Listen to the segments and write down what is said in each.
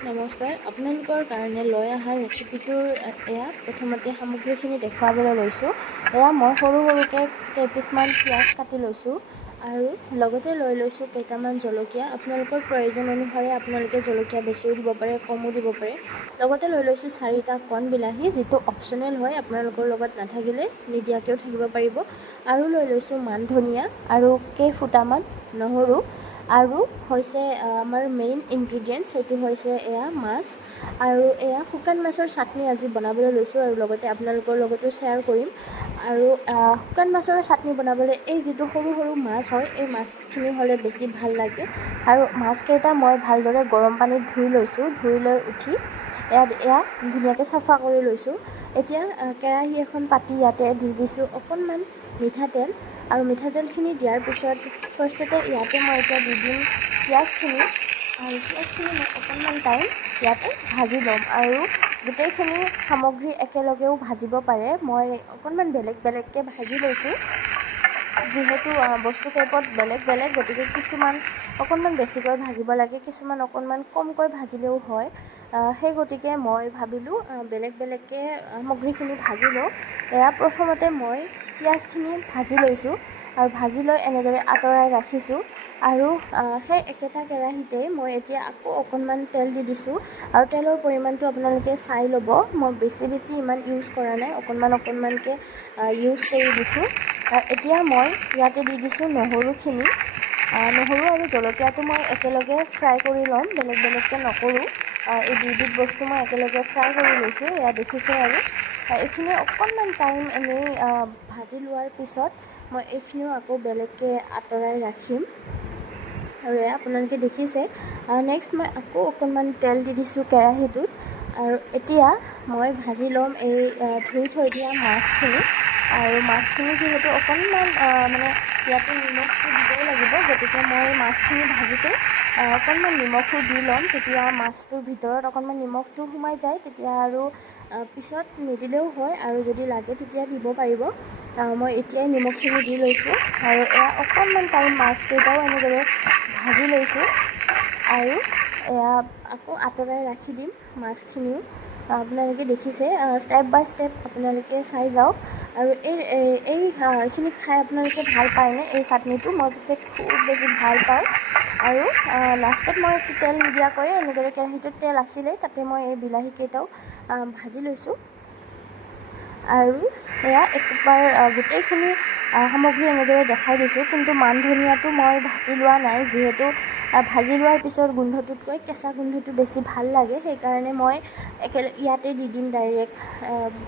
নমস্কাৰ, আপোনালোকৰ কাৰণে লৈ অহা ৰেচিপিটোৰ এয়া প্ৰথমতে সামগ্ৰীখিনি দেখুৱাবলৈ লৈছোঁ। এয়া মই সৰু সৰুকৈ কেইপিচমান পিঁয়াজ কাটি লৈছোঁ আৰু লগতে লৈ লৈছোঁ কেইটামান জলকীয়া। আপোনালোকৰ প্ৰয়োজন অনুসাৰে আপোনালোকে জলকীয়া বেছিও দিব পাৰে, কমো দিব পাৰে। লগতে লৈ লৈছোঁ 4টা কণ বিলাহী, যিটো অপশ্যনেল হয়, আপোনালোকৰ লগত নাথাকিলে নিদিয়াকৈও থাকিব পাৰিব। আৰু লৈ লৈছোঁ মান ধনিয়া আৰু কেইফুটামান নহৰু। আৰু হৈছে আমাৰ মেইন ইনগ্ৰিডিয়েণ্টছ, সেইটো হৈছে এয়া মাছ। আৰু এয়া শুকান মাছৰ চাটনি আজি বনাবলৈ লৈছোঁ আৰু লগতে আপোনালোকৰ লগতো শ্বেয়াৰ কৰিম। আৰু শুকান মাছৰ চাটনি বনাবলৈ এই যিটো সৰু সৰু মাছ হয়, এই মাছখিনি হ'লে বেছি ভাল লাগে। আৰু মাছকেইটা মই ভালদৰে গৰম পানীত ধুই লৈছোঁ। ধুই লৈ উঠি এয়া ধুনীয়াকৈ চাফা কৰি লৈছোঁ। এতিয়া কেৰাহী এখন পাতি ইয়াতে দি দিছোঁ অকণমান মিঠাতেল। আৰু মিঠাতেলখিনি দিয়াৰ পিছত ফাৰ্ষ্টতে ইয়াতে মই এতিয়া দি দিম পিঁয়াজখিনি। আৰু পিঁয়াজখিনি মই অকণমান টাইম ইয়াতে ভাজি ল'ম। আৰু গোটেইখিনি সামগ্ৰী একেলগেও ভাজিব পাৰে, মই অকণমান বেলেগ বেলেগকৈ ভাজি লৈছোঁ। যিহেতু বস্তু টাইপত বেলেগ বেলেগ, গতিকে কিছুমান অকণমান বেছিকৈ ভাজিব লাগে, কিছুমান অকণমান কমকৈ ভাজিলেও হয়। সেই গতিকে মই ভাবিলোঁ বেলেগ বেলেগকৈ সামগ্ৰীখিনি ভাজি লওঁ। এয়া প্ৰথমতে মই পিঁয়াজখিনি ভাজি লৈছোঁ আৰু ভাজি লৈ এনেদৰে আঁতৰাই ৰাখিছোঁ। আৰু সেই একেটা কেৰাহীতে মই এতিয়া আকৌ অকণমান তেল দি দিছোঁ। আৰু তেলৰ পৰিমাণটো আপোনালোকে চাই ল'ব, মই বেছি ইমান ইউজ কৰা নাই, অকণমানকৈ ইউজ কৰি দিছোঁ। এতিয়া মই ইয়াতে দি দিছোঁ নহৰুখিনি। নহৰু আৰু জলকীয়াটো মই একেলগে ফ্ৰাই কৰি ল'ম, বেলেগ বেলেগকৈ নকৰোঁ। এই দুবিধ বস্তু মই একেলগে ফ্ৰাই কৰি লৈছোঁ, এয়া দেখিছে। আৰু এইখিনি অকণমান টাইম এনেই ভাজি লোৱাৰ পিছত মই এইখিনিও আকৌ বেলেগকৈ আঁতৰাই ৰাখিম। আৰু এয়া আপোনালোকে দেখিছে। নেক্সট মই আকৌ অকণমান তেল দি দিছোঁ কেৰাহীটোত। আৰু এতিয়া মই ভাজি ল'ম এই ধুই থৈ দিয়া মাছখিনি। আৰু মাছখিনি যিহেতু অকণমান মানে ইয়াতে নিমখটো দিবই লাগিব, গতিকে মই মাছখিনি ভাজিতে অকণমান নিমখো দি ল'ম। তেতিয়া মাছটোৰ ভিতৰত অকণমান নিমখটো সোমাই যায়, তেতিয়া আৰু পিছত নিদিলেও হয়, আৰু যদি লাগে তেতিয়া দিব পাৰিব। মই এতিয়াই নিমখখিনি দি লৈছোঁ। আৰু এয়া অকণমান টাইম মাছকেইটাও এনেদৰে ভাজি লৈছোঁ। আৰু এয়া আকৌ আঁতৰাই ৰাখি দিম মাছখিনিও। আপোনালোকে দেখিছে, ষ্টেপ বাই ষ্টেপ আপোনালোকে চাই যাওক। আৰু এইখিনি খাই আপোনালোকে ভাল পায়নে এই চাটনিটো? মই পিছে খুব বেছি ভাল পাওঁ। আৰু লাষ্টত মই তেল নিদিয়াকৈয়ে এনেদৰে কেৰাহীটোত তেল আছিলেই, তাতে মই এই বিলাহীকেইটাও ভাজি লৈছোঁ। আৰু এয়া একবাৰ গোটেইখিনি সামগ্ৰী এনেদৰে দেখাই দিছোঁ। কিন্তু মান ধনিয়াটো মই ভাজি লোৱা নাই, যিহেতু ভাজি লোৱাৰ পিছত গোন্ধটোতকৈ কেঁচা গোন্ধটো বেছি ভাল লাগে, সেইকাৰণে মই ইয়াতে দি দিম ডাইৰেক্ট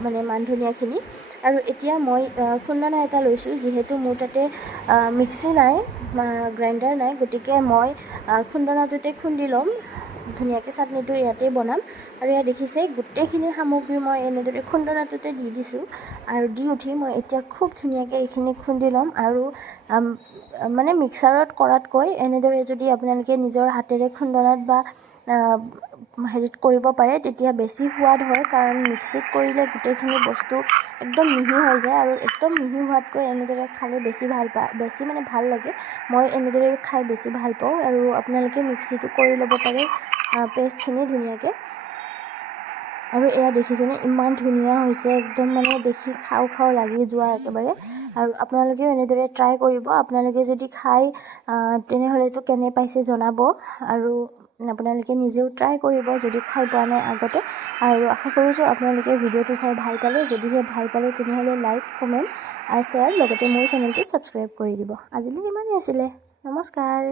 মানে মান ধনিয়াখিনি। আৰু এতিয়া মই খুন্দনা এটা লৈছোঁ, যিহেতু মোৰ তাতে মিক্সি নাই, গ্ৰাইণ্ডাৰ নাই, গতিকে মই খুন্দনাটোতে খুন্দি ল'ম। ধুনীয়াকৈ চাটনিটো ইয়াতেই বনাম। আৰু এয়া দেখিছে, গোটেইখিনি সামগ্ৰী মই এনেদৰে খুন্দনাটোতে দি দিছোঁ। আৰু দি উঠি মই এতিয়া খুব ধুনীয়াকৈ এইখিনি খুন্দি ল'ম। আৰু মানে মিক্সাৰত কৰাতকৈ এনেদৰে যদি আপোনালোকে নিজৰ হাতেৰে খুন্দনাত বা হেৰিত কৰিব পাৰে, তেতিয়া বেছি সোৱাদ হয়। কাৰণ মিক্সিত কৰিলে গোটেইখিনি বস্তু একদম মিহি হৈ যায়, আৰু একদম মিহি হোৱাতকৈ এনেদৰে খালে বেছি ভাল লাগে। মই এনেদৰে খাই বেছি ভাল পাওঁ। আৰু আপোনালোকে মিক্সিটো কৰি ল'ব পাৰে পেষ্টখিনি ধুনীয়াকৈ। আৰু এয়া দেখিছেনে, ইমান ধুনীয়া হৈছে, একদম মানে দেখি খাওঁ লাগি যোৱা একেবাৰে। আৰু আপোনালোকেও এনেদৰে ট্ৰাই কৰিব। আপোনালোকে যদি খাই তেনেহ'লেতো কেনে পাইছে জনাব। আৰু আপোনালোকে নিজেও ট্ৰাই কৰিব যদি খাই পোৱা নাই আগতে। আৰু আশা কৰিছোঁ আপোনালোকে ভিডিঅ'টো চাই ভাল পালে। যদিহে ভাল পালে তেনেহ'লে লাইক, কমেণ্ট আৰু শ্বেয়াৰ, লগতে মোৰ চেনেলটো ছাবস্ক্ৰাইব কৰি দিব। আজিলৈ ইমানেই আছিলে। নমস্কাৰ।